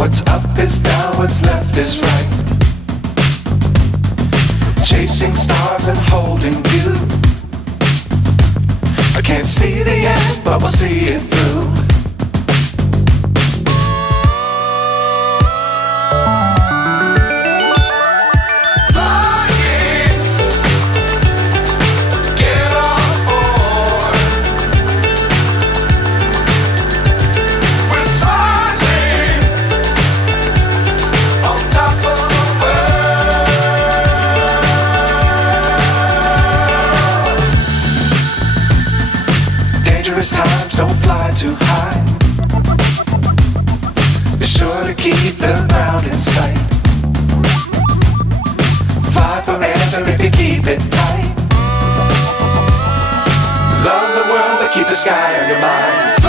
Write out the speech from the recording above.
What's up is down, what's left is right. Chasing stars and holding you. I can't see the end, but we'll see it through. Dangerous times, don't fly too high. Be sure to keep the ground in sight. Fly forever if you keep it tight. Love the world, but keep the sky on your mind.